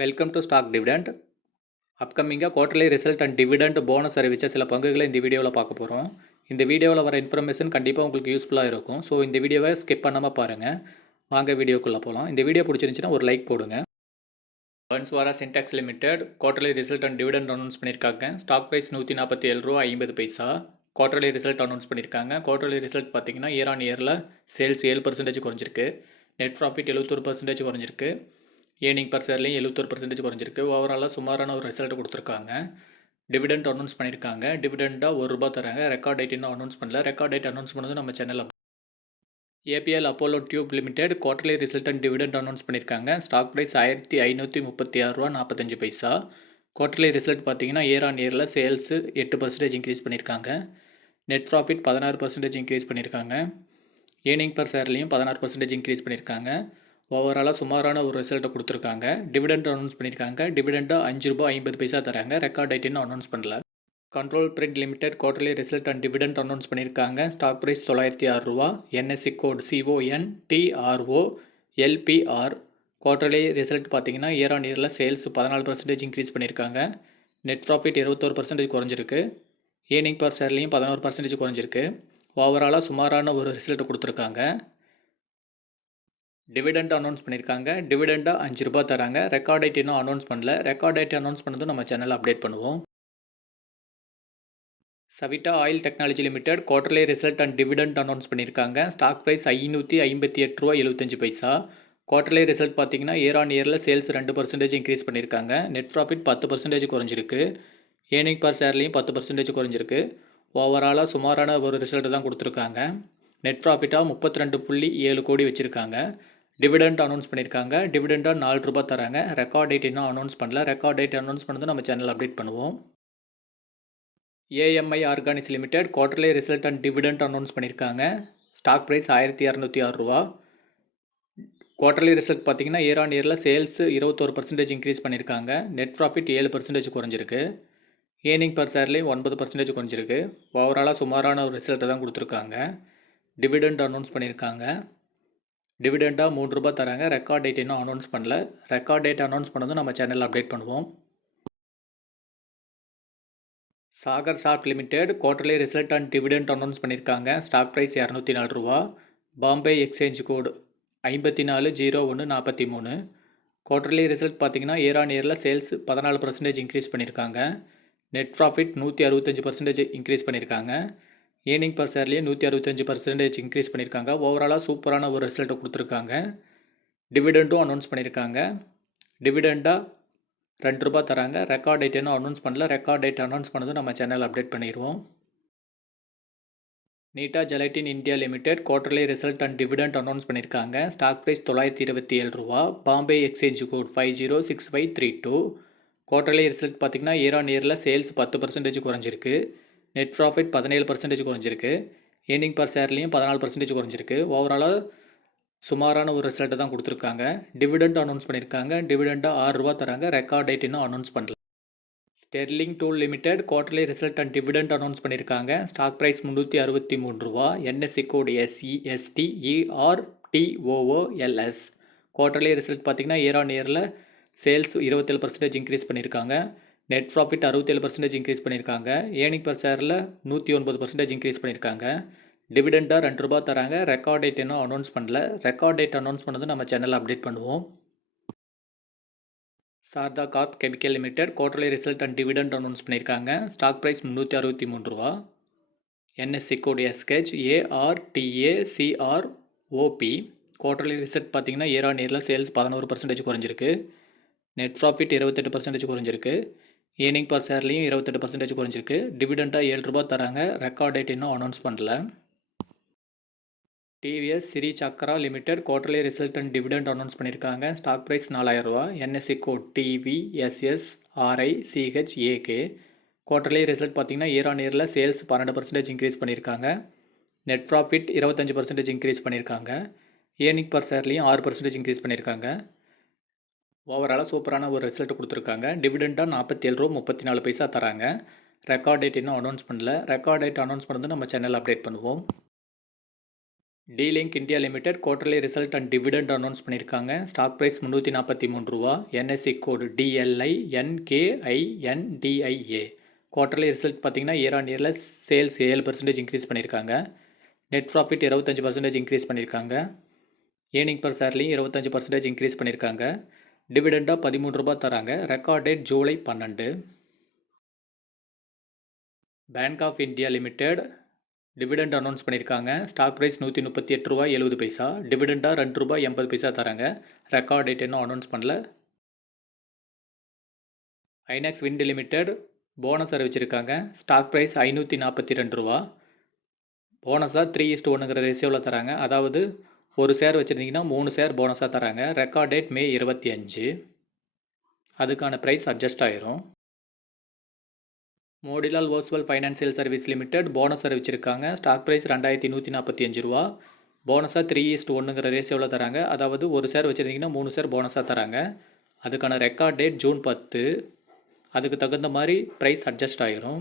Welcome to stock dividend. அப்கமிங்காக quarterly result and dividend bonus அறிவித்த சில பங்குகளை இந்த வீடியோவில் பார்க்க போகிறோம். இந்த வீடியோவில் வர இன்ஃபர்மேஷன் கண்டிப்பாக உங்களுக்கு யூஸ்ஃபுல்லாக இருக்கும். ஸோ இந்த வீடியோவை ஸ்கிப் பண்ணாமல் பாருங்கள். வாங்க வீடியோக்குள்ளே போகலாம். இந்த வீடியோ பிடிச்சிருந்துச்சுன்னா ஒரு லைக் போடுங்க. Banswara Syntex limited quarterly result and dividend announce பண்ணியிருக்காங்க. Stock price ₹147.50. Quarterly result announce பண்ணியிருக்காங்க. குவார்டர்லி ரிசல்ட் பார்த்தீங்கன்னா இயர் ஆன் இயரில் சேல்ஸ் 7% குறைஞ்சிருக்கு. நெட் ப்ராஃபிட் 71% குறைஞ்சிருக்கு. ஏர்னிங் பர் ஷேர்லையும் 71% குறைஞ்சிருக்கு. ஓவராலாக சுமாரான ஒரு ரிசல்ட் கொடுத்துருக்காங்க. டிவிடெண்ட் அனௌன்ஸ் பண்ணியிருக்காங்க. டிவிடெண்டாக ₹1 தராங்க. ரெக்கார்ட் டேட் இன்னும் அனௌன்ஸ் பண்ணல. ரெக்கார்ட் டேட் அனௌன்ஸ் பண்ணது நம்ம சேனலில். APL Apollo tube limited quarterly result and dividend announce பண்ணியிருக்காங்க. Stock price ₹1536.45. குவார்டர்லி ரிசல்ட் பார்த்தீங்கன்னா இயர் ஆன் இயரில் சேல்ஸு 8% இன்க்ரீஸ் பண்ணியிருக்காங்க. நெட் ப்ராஃபிட் 16% இன்க்ரீஸ் பண்ணியிருக்காங்க. ஏர்னிங் பர் ஷேர்லையும் 16% இன்க்ரீஸ் பண்ணியிருக்காங்க. ஓவராலாக சுமாரான ஒரு ரிசல்ட்டை கொடுத்துருக்காங்க. டிவிடெண்ட் அனௌன்ஸ் பண்ணியிருக்காங்க. டிவிடெண்டாக ₹5.50 தராங்க. ரெக்கார்ட் டேட் இன்னும் அனௌன்ஸ் பண்ணல. Control print limited quarterly result and dividend announce பண்ணியிருக்காங்க. Stock price ₹906. NSE code CONTROLPR. Quarterly result பார்த்தீங்கன்னா இயர் ஆன் இயரில் சேல்ஸ் 14% இன்க்ரீஸ் பண்ணியிருக்காங்க. நெட் ப்ராஃபிட் 21% குறைஞ்சிருக்கு. ஏர்னிங் பர் ஷேர்லையும் 11% குறைஞ்சிருக்கு. ஓவராலாக சுமாரான ஒரு ரிசல்ட்டை கொடுத்துருக்காங்க. டிவிடெண்ட் அனௌன்ஸ் பண்ணியிருக்காங்க. டிவிடெண்டாக ₹5 தராங்க. ரெக்கார்ட் டேட் இன்னும் அனௌன்ஸ் பண்ணல. ரெக்கார்ட் டேட் அனௌன்ஸ் பண்ணதும் நம்ம சேனலில் அப்டேட் பண்ணுவோம். Savita oil technology limited quarterly result and dividend announce பண்ணியிருக்காங்க. Stock price ₹558.75. குவார்டர்லி ரிசல்ட் பார்த்தீங்கன்னா இயர் ஆன் இயரில் சேல்ஸ் 2% இன்க்ரீஸ் பண்ணியிருக்காங்க. நெட் ப்ராஃபிட் 10% குறைஞ்சிருக்கு. ஏர்னிங் பர் ஷேர்லையும் 10% குறைஞ்சிருக்கு. ஓவராலாக சுமாரான ஒரு ரிசல்ட் தான் கொடுத்துருக்காங்க. நெட் ப்ராஃபிட்டாக 32.7 கோடி வச்சுருக்காங்க. டிவிடெண்ட் அனௌன்ஸ் பண்ணியிருக்காங்க. டிவிடெண்டாக ₹4 தராங்க. ரெக்கார்ட் டேட் இன்னும் அனௌன்ஸ் பண்ணல. ரெக்கார்ட் டேட் அனௌன்ஸ் பண்ணதும் நம்ம சேனல் அப்டேட் பண்ணுவோம். AMI organics limited quarterly result and dividend announce பண்ணியிருக்காங்க. Stock price ₹1206. குவார்டர்லி ரிசல்ட் பார்த்தீங்கன்னா இயர் ஆன் இயரில் சேல்ஸ் 21% இன்க்ரீஸ் பண்ணியிருக்காங்க. நெட் ப்ராஃபிட் 7% குறைஞ்சிருக்கு. ஏர்னிங் பர் ஷேர்லையும் 9% குறைஞ்சிருக்கு. ஓவராலாக சுமாரான ஒரு ரிசல்ட்டை தான் கொடுத்துருக்காங்க. டிவிடெண்ட் அனௌன்ஸ் பண்ணியிருக்காங்க. டிவிடெண்டாக ₹3 தராங்க. ரெக்கார்ட் டேட் இன்னும் அனௌன்ஸ் பண்ணல. ரெக்கார்ட் டேட் அனௌன்ஸ் பண்ணதும் நம்ம சேனலில் அப்டேட் பண்ணுவோம். Sagar soft limited quarterly result and dividend announce பண்ணியிருக்காங்க. Stock price ₹204. Bombay exchange code 540143. Quarterly result பார்த்தீங்கன்னா இயர் ஆன் இயரில் சேல்ஸ் 14% இன்க்ரீஸ் பண்ணியிருக்காங்க. நெட் ப்ராஃபிட் 165% இன்க்ரீஸ் பண்ணியிருக்காங்க. ஏர்னிங் பர் ஷேர்லேயே 165% இன்க்ரீஸ் பண்ணியிருக்காங்க. ஓவராலாக சூப்பரான ஒரு ரிசல்ட்டை கொடுத்துருக்காங்க. டிவிடெண்டும் அனௌன்ஸ் பண்ணியிருக்காங்க. டிவிடெண்டாக ₹2 தராங்க. ரெக்கார்ட் டேட் இன்னும் அனௌன்ஸ் பண்ணல. ரெக்கார்ட் டேட் அனௌன்ஸ் பண்ணதும் நம்ம சேனல் அப்டேட் பண்ணிடுவோம். Nitta gelatin India limited quarterly result and dividend announce பண்ணியிருக்காங்க. Stock price ₹927. Bombay exchange code 506532. Quarterly result பார்த்திங்கன்னா இயர் ஆன் இயரில் சேல்ஸ் 10% குறைஞ்சிருக்கு. நெட் ப்ராஃபிட் 17% குறைஞ்சிருக்கு. ஏர்னிங் பர் ஷேர்லையும் 14% குறைஞ்சிருக்கு. ஓவராலாக சுமாரான ஒரு ரிசல்ட்டை தான் கொடுத்துருக்காங்க. டிவிடெண்ட் அனௌன்ஸ் பண்ணியிருக்காங்க. டிவிடெண்டாக ₹6 தராங்க. ரெக்கார்ட் டேட் இன்னும் அனௌன்ஸ் பண்ணல. Sterling tool limited quarterly result and dividend announce பண்ணியிருக்காங்க. Stock price ₹363. NSE code SESTERTOOLS. Quarterly result பார்த்திங்கன்னா இயர் ஆன் இயரில் சேல்ஸ் 27% இன்க்ரீஸ் பண்ணியிருக்காங்க. நெட் ப்ராஃபிட் 67% இன்க்ரீஸ் பண்ணியிருக்காங்க. ஏர்னிங் பர் ஷேரில் 109% இன்க்ரீஸ் பண்ணியிருக்காங்க. டிவிடெண்டாக ₹2 தராங்க. ரெக்கார்ட் டேட் இன்னும் அனௌன்ஸ் பண்ணல. ரெக்கார்ட் டேட் அனௌன்ஸ் பண்ணதும் நம்ம சேனலில் அப்டேட் பண்ணுவோம். Sharda crop chemical limited quarterly result and dividend announce பண்ணியிருக்காங்க. Stock price ₹363. NSE code SHARTACROP. Quarterly result பார்த்தீங்கன்னா இயர் ஆன் இயரில் சேல்ஸ் 11% குறைஞ்சிருக்கு. நெட் ப்ராஃபிட் 28% குறைஞ்சிருக்கு. ஏர்னிங் பர் ஷேர்லையும் 28% குறைஞ்சிருக்கு. டிவிடெண்டாக ₹7 தராங்க. ரெக்கார்ட் டேட் இன்னும் அனௌன்ஸ் பண்ணல. TVS Sri Chakra limited quarterly result and dividend announce பண்ணியிருக்காங்க. Stock price ₹4000. NSE code TVSSRICHAK. Quarterly result பார்த்தீங்கன்னா இயர் ஆன் இயரில் சேல்ஸ் 12% இன்க்ரீஸ் பண்ணியிருக்காங்க. நெட் ப்ராஃபிட் 25% இன்க்ரீஸ் பண்ணியிருக்காங்க. ஏர்னிங் பர் ஷேர்லையும் 6% இன்க்ரீஸ் பண்ணியிருக்காங்க. ஓவராலாக சூப்பரான ஒரு ரிசல்ட் கொடுத்துருக்காங்க. டிவிடெண்டாக ₹47.34 தராங்க. ரெக்கார்ட் டேட் இன்னும் அனௌன்ஸ் பண்ணல. ரெக்கார்ட் டேட் அனௌன்ஸ் பண்ணது நம்ம சேனல் அப்டேட் பண்ணுவோம். D-Link India Limited quarterly result and dividend announce பண்ணியிருக்காங்க. ஸ்டாக் ப்ரைஸ் ரூ. 343. NSE code DLI NKINDIA. Quarterly result பார்த்தீங்கன்னா இயர் ஆன் இயரில் சேல்ஸ் 7% இன்க்ரீஸ் பண்ணியிருக்காங்க. நெட் ப்ராஃபிட் 25% இன்க்ரீஸ் பண்ணியிருக்காங்க. ஏர்னிங் பர் ஷேர்லையும் 25% இன்க்ரீஸ் பண்ணியிருக்காங்க. டிவிடெண்டாக ரூ. 13 தராங்க. ரெக்கார்ட் டேட் ஜூலை 12. Bank of India limited dividend announce பண்ணியிருக்காங்க. ஸ்டாக் ப்ரைஸ் ரூ. 138.70. டிவிடெண்டாக ரூ. 2.80 தராங்க. ரெக்கார்ட் டேட் இன்னும் அனௌன்ஸ் பண்ணல. ஐநாக்ஸ் விண்ட் லிமிடெட் போனஸ் அறிவிச்சிருக்காங்க. ஸ்டாக் ப்ரைஸ் ரூ. 542. போனஸாக 3:1ங்கிற ரேஷியோவில் தராங்க. அதாவது ஒரு ஷேர் வச்சுருந்தீங்கன்னா 3 ஷேர் போனஸாக தராங்க. Record date May 25. அதுக்கான ப்ரைஸ் அட்ஜஸ்ட் ஆயிரும். Motilal Oswal financial service limited bonus அறிவிச்சிருக்காங்க. ஸ்டாக் ப்ரைஸ் ரூ. 2145. போனஸாக 3:1ங்கிற ரேஷியோவில் தராங்க. அதாவது ஒரு ஷேர் வச்சுருந்தீங்கன்னா 3 ஷேர் போனஸாக தராங்க. அதுக்கான ரெக்கார்ட் டேட் ஜூன் 10. அதுக்கு தகுந்த மாதிரி ப்ரைஸ் அட்ஜஸ்ட் ஆயிரும்.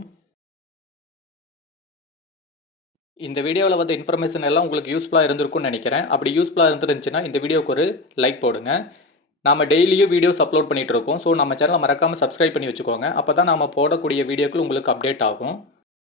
இந்த வீடியோவில் வந்து இன்ஃபர்மேஷன் எல்லாம் உங்களுக்கு யூஸ்ஃபுல்லாக இருந்திருக்கும்னு நினைக்கிறேன். அப்படி யூஸ்ஃபுல்லாக இருந்துருந்துச்சுன்னா இந்த வீடியோக்கு ஒரு லைக் போடுங்க. நம்ம டெய்லியும் வீடியோஸ் அப்லோட் பண்ணிகிட்டு இருக்கோம். ஸோ நம்ம சேனலை மறக்காமல் சப்ஸ்கிரைப் பண்ணி வச்சுக்கோங்க. அப்போ தான் நம்ம போடக்கூடிய வீடியோக்கள் உங்களுக்கு அப்டேட் ஆகும்.